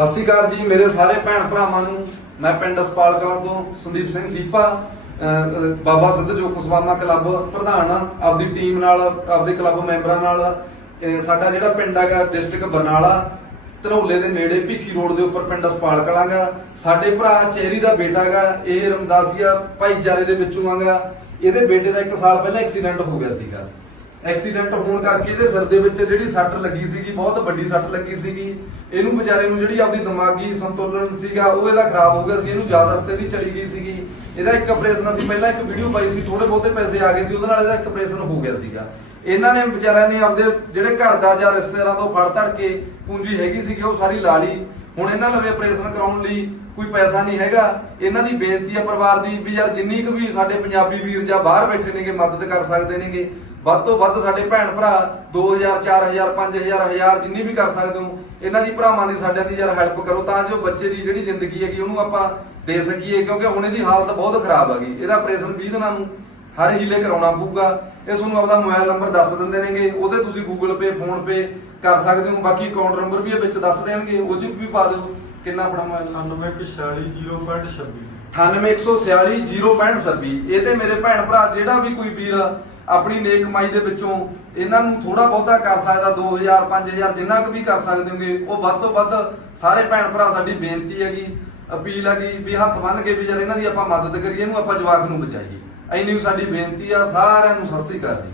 ਸਤਿ ਸ਼੍ਰੀ ਅਕਾਲ ਜੀ, ਮੇਰੇ ਸਾਰੇ ਭੈਣ ਭਰਾਵਾਂ ਨੂੰ, ਮੈਂ ਪਿੰਡ ਅਸਪਾਲ ਕਲਾਂ ਤੋਂ ਸੰਦੀਪ ਸਿੰਘ ਸੀਪਾ ਬਾਬਾ ਸਿੱਧ ਜੋ ਕੁਸਵਾਮਾ ਕਲੱਬ ਪ੍ਰਧਾਨ ਆਪਦੀ ਟੀਮ ਨਾਲ, ਆਪਦੇ ਕਲੱਬ ਮੈਂਬਰਾਂ ਨਾਲ ਸਾਡਾ ਜਿਹੜਾ ਪਿੰਡ ਹੈਗਾ ਡਿਸਟ੍ਰਿਕਟ ਬਰਨਾਲਾ, ਧਨੌਲੇ ਦੇ ਨੇੜੇ ਭੀਖੀ ਰੋਡ ਦੇ ਉੱਪਰ ਪਿੰਡ ਅਸਪਾਲ ਕਲਾਂਗਾ ਸਾਡੇ ਭਰਾ ਚੇਰੀ ਦਾ ਬੇਟਾ ਗਾ, ਇਹ ਰਮਦਾਸੀਆ ਭਾਈਚਾਰੇ ਦੇ ਵਿੱਚੋਂ ਆਗਾ ਇਹਦੇ ਬੇਟੇ ਦਾ 1 ਸਾਲ ਪਹਿਲਾਂ ਐਕਸੀਡੈਂਟ ਹੋ ਗਿਆ ਸੀਗਾ। ਐਕਸੀਡੈਂਟ ਹੋਣ ਕਰਕੇ ਇਹਦੇ ਸਿਰ ਦੇ ਵਿੱਚ ਜਿਹੜੀ ਸੱਟ ਲੱਗੀ ਸੀਗੀ, ਬਹੁਤ ਵੱਡੀ ਸੱਟ ਲੱਗੀ ਸੀਗੀ। ਇਹਨੂੰ ਵਿਚਾਰੇ ਨੂੰ ਜਿਹੜੀ ਆਪਣੀ ਦਿਮਾਗੀ ਸੰਤੁਲਨ ਸੀਗਾ, ਉਹ ਇਹਦਾ ਖਰਾਬ ਹੋ ਗਿਆ ਸੀ, ਇਹਨੂੰ ਜ਼ਿਆਦਾ ਰਸਤੇ ਦੀ ਚਲੀ ਗਈ ਸੀਗੀ। ਇਹਦਾ ਇੱਕ ਆਪਰੇਸ਼ਨ ਅਸੀਂ ਪਹਿਲਾਂ ਇੱਕ ਵੀਡੀਓ ਪਾਈ ਸੀ ਥੋੜੇ ਬਹੁਤੇ ਪੈਸੇ ਆ ਗਏ ਸੀ, ਉਹਦੇ ਨਾਲ ਇਹਦਾ ਇੱਕ ਆਪਰੇਸ਼ਨ ਹੋ ਗਿਆ ਸੀਗਾ। ਇਹਨਾਂ ਨੇ ਵਿਚਾਰਿਆਂ ਨੇ ਆਪਦੇ ਜਿਹੜੇ ਘਰ ਦਾ ਜਾਂ ਰਿਸ਼ਤੇਦਾਰਾਂ ਤੋਂ ਫੜ ਧੜ ਕੇ ਪੂੰਜੀ ਹੈਗੀ ਸੀਗੀ, ਉਹ ਸਾਰੀ ਲਾ ਲਈ। ਹੁਣ ਇਹਨਾਂ ਲਵੇ ਆਪਰੇਸ਼ਨ ਕਰਾਉਣ ਲਈ ਕੋਈ ਪੈਸਾ ਨਹੀਂ ਹੈਗਾ। ਇਹਨਾਂ ਦੀ ਬੇਨਤੀ ਹੈ ਪਰਿਵਾਰ ਦੀ ਵੀ ਯਾਰ ਜਿੰਨੀ ਕੁ ਵੀ ਸਾਡੇ ਪੰਜਾਬੀ ਵੀਰ ਜਾਂ ਬਾਹਰ ਬੈਠੇ ਨੇਗੇ, ਮਦਦ ਕਰ ਸਕਦੇ ਨੇਗੇ। ਵੱਧ ਤੋਂ ਵੱਧ ਸਾਡੇ ਭੈਣ ਭਰਾ 2000 4000 5000 1000 ਜਿੰਨੀ ਵੀ ਕਰ ਸਕਦੇ ਹੋ, ਇਹਨਾਂ ਦੀ ਭਰਾਵਾਂ ਦੀ ਸਾਡਿਆਂ ਦੀ ਯਾਰ ਹੈਲਪ ਕਰੋ ਤਾਂ ਜੋ ਬੱਚੇ ਦੀ ਜਿਹੜੀ ਜ਼ਿੰਦਗੀ ਹੈਗੀ ਉਹਨੂੰ ਆਪਾਂ ਦੇ ਸਕੀਏ, ਕਿਉਂਕਿ ਹੁਣ ਇਹਦੀ ਹਾਲਤ ਬਹੁਤ ਖਰਾਬ ਹੈਗੀ ਇਹਦਾ ਆਪਰੇਸ਼ਨ 20 ਦਿਨਾਂ ਨੂੰ ਹਰ ਹੀਲੇ ਕਰਾਉਣਾ ਪਊਗਾ। ਇਹ ਤੁਹਾਨੂੰ ਆਪਦਾ ਮੋਬਾਈਲ ਨੰਬਰ ਦੱਸ ਦਿੰਦੇ ਨੇਗੇ। ਉਹਦੇ ਤੁਸੀਂ ਗੂਗਲ ਪੇ ਫੋਨ ਪੇ ਕਰ ਸਕਦੇ ਹੋ। ਬਾਕੀ ਅਕਾਊਂਟ ਨੰਬਰ ਵੀ ਇਹ ਵਿੱਚ ਦੱਸ ਦੇਣਗੇ। ਉਹ 'ਚ ਵੀ ਪਾ ਦਿਓ। ਕਿੰਨਾ ਆਪਣਾ ਮੋਬਾਈਲ? 9146 ਇਹ ਤੇ ਮੇਰੇ ਭੈਣ ਭਰਾ ਜਿਹੜਾ ਵੀ ਕੋਈ ਵੀਰ ਆਪਣੀ ਨੇਕ ਕਮਾਈ ਦੇ ਵਿੱਚੋਂ ਇਹਨਾਂ ਨੂੰ ਥੋੜਾ ਬਹੁਤਾ ਕਰ ਸਕਦਾ। 2000 5000 ਜਿੰਨਾ ਕੁ ਵੀ ਕਰ ਸਕਦੇ ਹੋਗੇ, ਉਹ ਵੱਧ ਤੋਂ ਵੱਧ ਸਾਰੇ ਭੈਣ ਭਰਾ ਸਾਡੀ ਬੇਨਤੀ ਹੈਗੀ, ਅਪੀਲ ਹੈਗੀ ਵੀ ਹੱਥ ਬੰਨ ਕੇ ਵੀ ਯਾਰ ਇਹਨਾਂ ਦੀ ਆਪਾਂ ਮਦਦ ਕਰੀਏ, ਇਹਨੂੰ ਆਪਾਂ ਜਵਾਕ ਨੂੰ ਬਚਾਈਏ। ਐਨੀ ਸਾਡੀ ਬੇਨਤੀ ਆ ਸਾਰਿਆਂ ਨੂੰ ਸਤਿ ਸ੍ਰੀ ਅਕਾਲ ਜੀ।